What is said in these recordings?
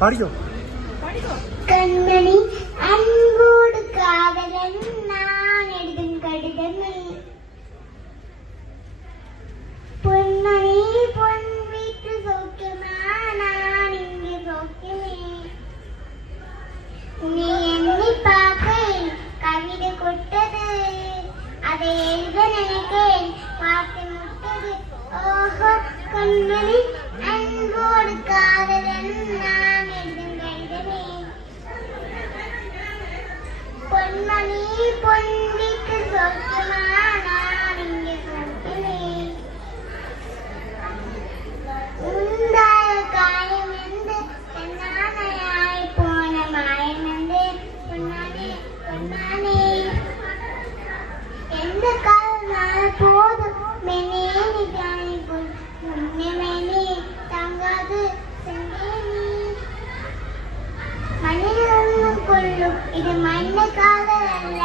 പാടിക്കോ. കൺമണി അൻപോട് കാതലൻ ഞാൻ എഴുതും കടിതങ്ങൾ പൊന്മണി പൊൻവീട്ടു സൗഖ്യമാണിന്റെ സൗഖ്യമേ നീ എണ്ണി പാക്കയിൽ കവിത കൊട്ടത് അത് എഴുതനക്കെ പാട്ടുമുട്ടത് ഓഹോ കൺമണി അൻപോട് കാതലൻ ഞാൻ എഴുതും കടിതമേ പൊന്മണി പൊൻവീട്ടു സൗഖ്യമാണിന്റെ സൗഖ്യമേ ഉണ്ടായ കാര്യമെന്ത് എന്നാനയായി പോന മായമെന്ത് പൊന്നാനെ പൊന്നാനെ എന്ത് കാലം പോതും മെനേനി കാണിക്കും മുന്നമേനി തങ്കാത് സെന്തേനി മണ്ണിലൊന്നും കൊള്ളും ഇത് മണ്ണ് കാതലല്ല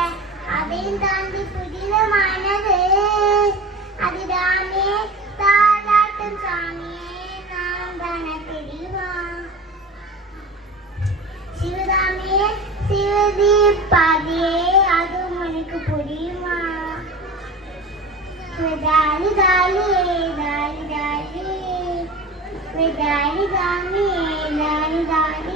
അதையும் தாண்டி புதிதமானது அதுதானே தாலாட்டும் சாமியே நான் தானே தெரியுமா சிவதாமியே சிவதி பாதியே அதுவும் உனக்கு புரியுமா தாலி தாலி தாலி தாலி தாலி தாலி தாலி தாலி